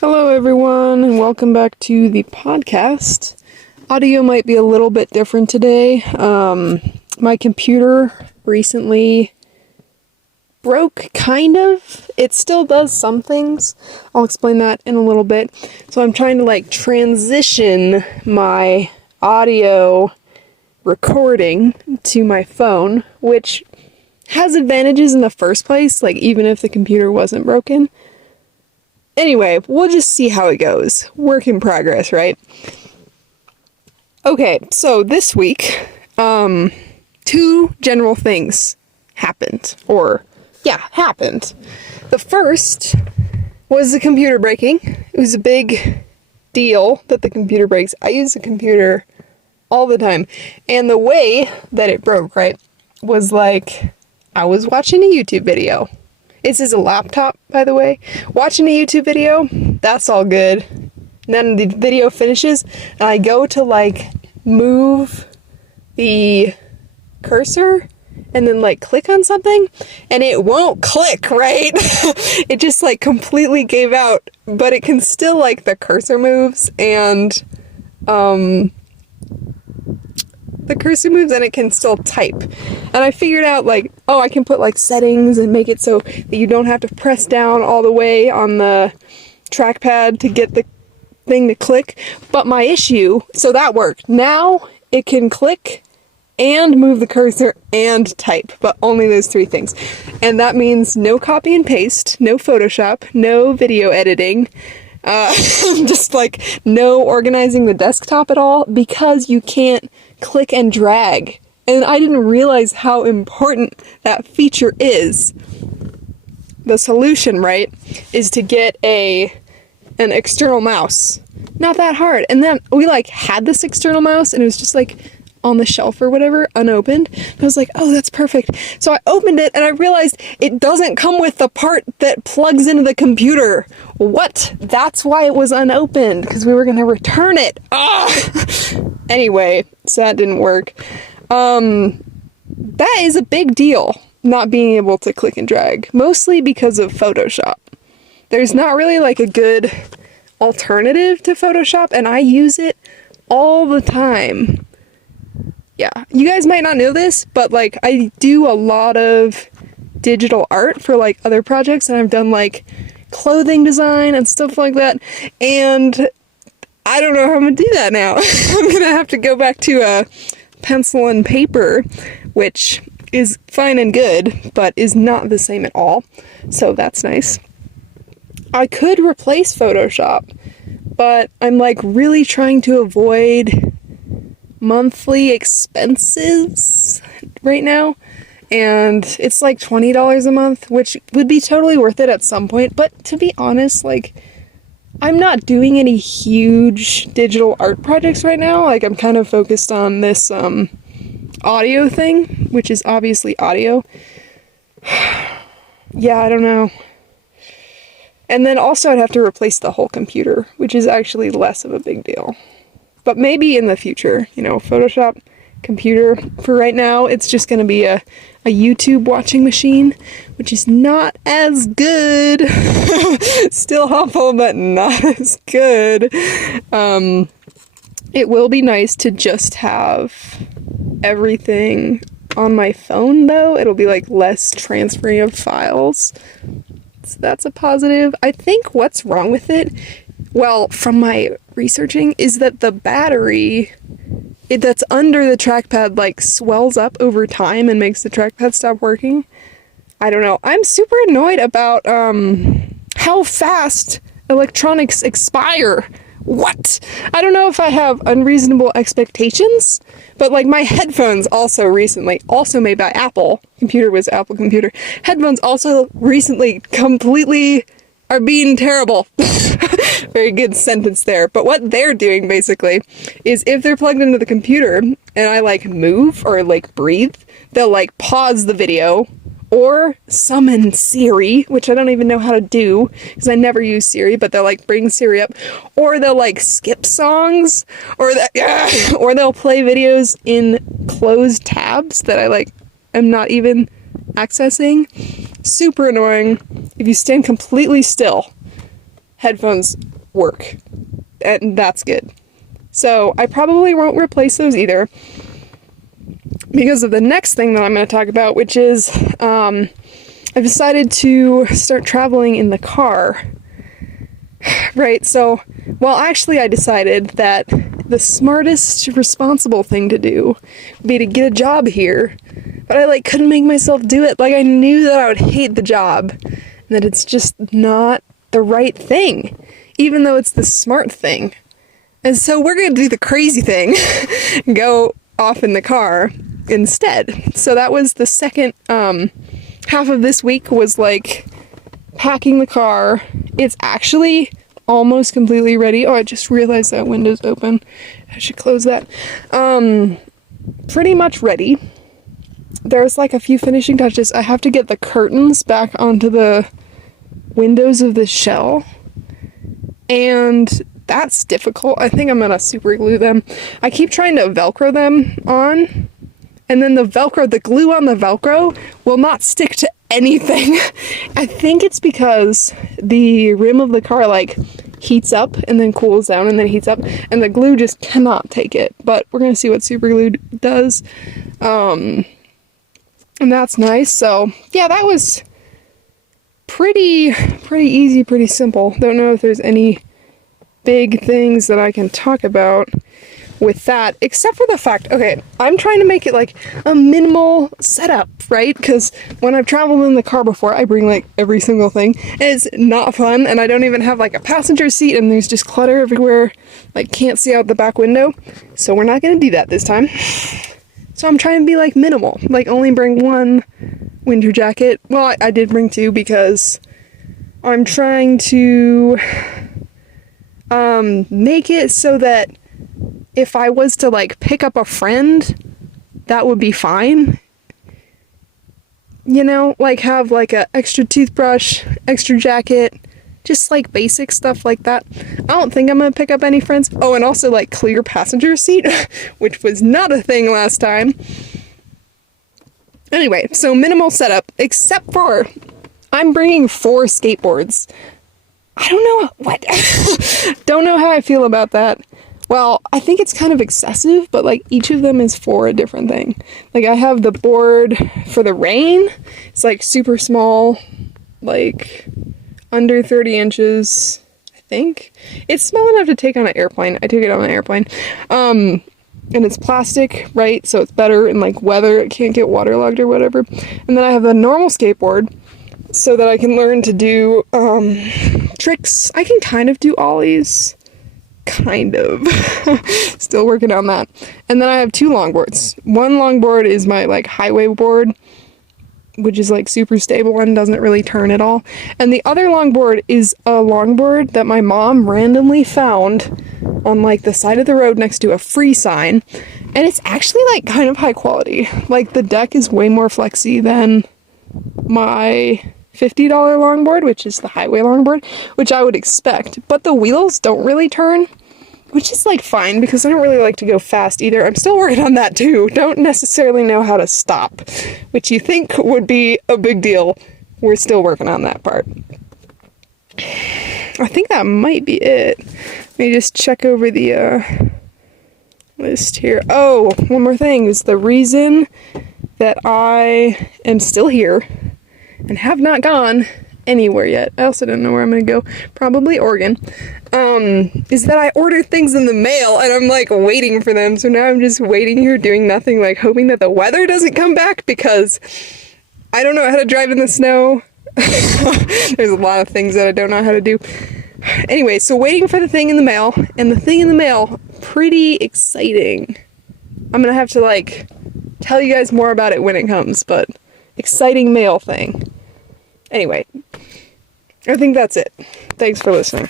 Hello, everyone, and welcome back to the podcast. Audio might be a little bit different today. My computer recently broke, kind of. It still does some things. I'll explain that in a little bit. So I'm trying to transition my audio recording to my phone, which has advantages in the first place, even if the computer wasn't broken. Anyway, we'll just see how it goes. Work in progress, right? Okay, so this week, two general things happened. Happened. The first was the computer breaking. It was a big deal that the computer breaks. I use the computer all the time. And the way that it broke, right, was I was watching a YouTube video. This is a laptop, by the way. Watching a YouTube video, that's all good. And then the video finishes, and I go to move the cursor and then click on something, and it won't click, right? It just completely gave out, but it can still the cursor moves, and the cursor moves and it can still type. And I figured out I can put settings and make it so that you don't have to press down all the way on the trackpad to get the thing to click. But my issue, so that worked. Now it can click and move the cursor and type, but only those three things. And that means no copy and paste, no Photoshop, no video editing, just no organizing the desktop at all, because you can't click and drag. And I didn't realize how important that feature is. The solution, right, is to get an external mouse. Not that hard. And then we had this external mouse, and it was just on the shelf or whatever, unopened. And I was like, oh, that's perfect. So I opened it and I realized it doesn't come with the part that plugs into the computer. What? That's why it was unopened, because we were going to return it. Anyway, so that didn't work. That is a big deal, not being able to click and drag, mostly because of Photoshop. There's not really a good alternative to Photoshop, and I use it all the time. Yeah, you guys might not know this, but I do a lot of digital art for other projects, and I've done clothing design and stuff like that, and I don't know how I'm gonna do that now. I'm gonna have to go back to pencil and paper, which is fine and good, but is not the same at all, so that's nice. I could replace Photoshop, but I'm really trying to avoid monthly expenses right now, and it's $20 a month, which would be totally worth it at some point. But to be honest, I'm not doing any huge digital art projects right now. I'm kind of focused on this audio thing, which is obviously audio. Yeah, I don't know. And then also I'd have to replace the whole computer, which is actually less of a big deal. But maybe in the future, Photoshop, computer. For right now, it's just going to be a YouTube watching machine, which is not as good. Still helpful, but not as good. It will be nice to just have everything on my phone, though. It'll be less transferring of files. So that's a positive. I think what's wrong with it, well, from my researching, is that the battery that's under the trackpad swells up over time and makes the trackpad stop working. I don't know. I'm super annoyed about how fast electronics expire. What? I don't know if I have unreasonable expectations, but my headphones also recently, also made by Apple, computer was Apple computer, headphones also recently completely are being terrible. Very good sentence there. But what they're doing basically is if they're plugged into the computer and I move or breathe, they'll pause the video or summon Siri, which I don't even know how to do because I never use Siri, but they'll bring Siri up, or they'll skip songs, or or they'll play videos in closed tabs that I am not even accessing. Super annoying. If you stand completely still, headphones work, and that's good. So I probably won't replace those either because of the next thing that I'm going to talk about, which is I've decided to start traveling in the car. Right, so, well, actually I decided that the smartest, responsible thing to do would be to get a job here, but I, couldn't make myself do it. I knew that I would hate the job, and that it's just not the right thing, even though it's the smart thing. And so we're gonna do the crazy thing, go off in the car instead. So that was the second, half of this week was, packing the car. It's actually almost completely ready. Oh, I just realized that window's open. I should close that. Pretty much ready. There's a few finishing touches. I have to get the curtains back onto the windows of the shell, and that's difficult. I think I'm gonna super glue them. I keep trying to Velcro them on, and then the glue on the Velcro will not stick to anything. I think it's because the rim of the car heats up and then cools down and then heats up, and the glue just cannot take it. But we're gonna see what super glue does, and that's nice. So yeah, that was pretty easy, pretty simple. Don't know if there's any big things that I can talk about with that, except for the fact, okay, I'm trying to make it a minimal setup, right? Because when I've traveled in the car before, I bring every single thing, and it's not fun, and I don't even have a passenger seat, and there's just clutter everywhere, can't see out the back window. So we're not gonna do that this time. So I'm trying to be minimal, only bring one winter jacket. Well, I did bring two because I'm trying to make it so that if I was to pick up a friend, that would be fine. You know, have a extra toothbrush, extra jacket, just basic stuff like that. I don't think I'm gonna pick up any friends. Oh, and also clear passenger seat, which was not a thing last time. Anyway, so minimal setup, except for I'm bringing 4 skateboards. I don't know what, don't know how I feel about that. Well, I think it's kind of excessive, but each of them is for a different thing. I have the board for the rain. It's super small, under 30 inches, I think. It's small enough to take on an airplane. I took it on an airplane. And it's plastic, right? So it's better in weather. It can't get waterlogged or whatever. And then I have a normal skateboard so that I can learn to do tricks. I can kind of do ollies. Kind of. Still working on that. And then I have 2 longboards. One longboard is my highway board, which is super stable and doesn't really turn at all. And the other longboard is a longboard that my mom randomly found on the side of the road next to a free sign. And it's actually kind of high quality. The deck is way more flexy than my $50 longboard, which is the highway longboard, which I would expect. But the wheels don't really turn, which is fine because I don't really like to go fast either. I'm still working on that too. Don't necessarily know how to stop, which you think would be a big deal. We're still working on that part. I think that might be it. Let me just check over the list here. Oh, one more thing is the reason that I am still here and have not gone anywhere yet. I also don't know where I'm gonna go. Probably Oregon. Is that I ordered things in the mail and I'm waiting for them. So now I'm just waiting here doing nothing, hoping that the weather doesn't come back because I don't know how to drive in the snow. There's a lot of things that I don't know how to do. Anyway, so waiting for the thing in the mail, and the thing in the mail, pretty exciting. I'm gonna have to tell you guys more about it when it comes, but exciting mail thing. Anyway, I think that's it. Thanks for listening.